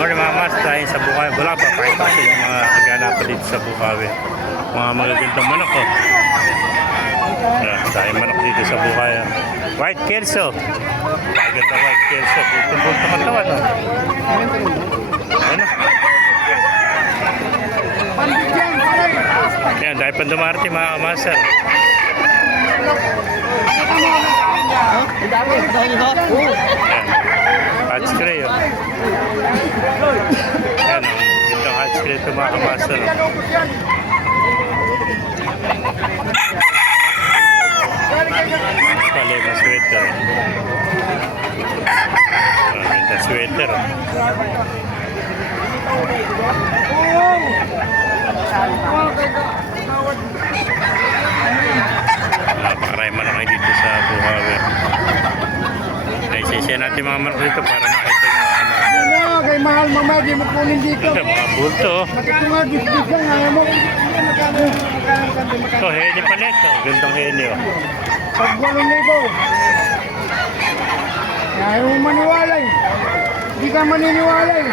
morning mga mas, tayo sa Bukawi. Wala pa, pakita ko yung mga kaganapan dito sa Bukawi. Mga magagandang manok ko. Tayo manok dito sa Bukawi. White Kelso. Magandang White Kelso. Bulto-bulto katawan. Ano? Yan, dahil pa dumarating mga kamasal. Hatch cray, oh. Yan, gandang hatch cray ito mga kamasal. Palema sweater. Ganda sweater. Maraming manok dito sa Bukawi. Naisisya natin mga manok dito para makita yung mga kamasal. Kay mahal mama, di mo kunin dito. Ito, mga bulto. Ito nga, disdisyan nga mo. Ito, heni pala ito. Gandang heni, oh. Pag 8,000. Ayaw mo maniwala eh. Hindi ka maniniwala eh.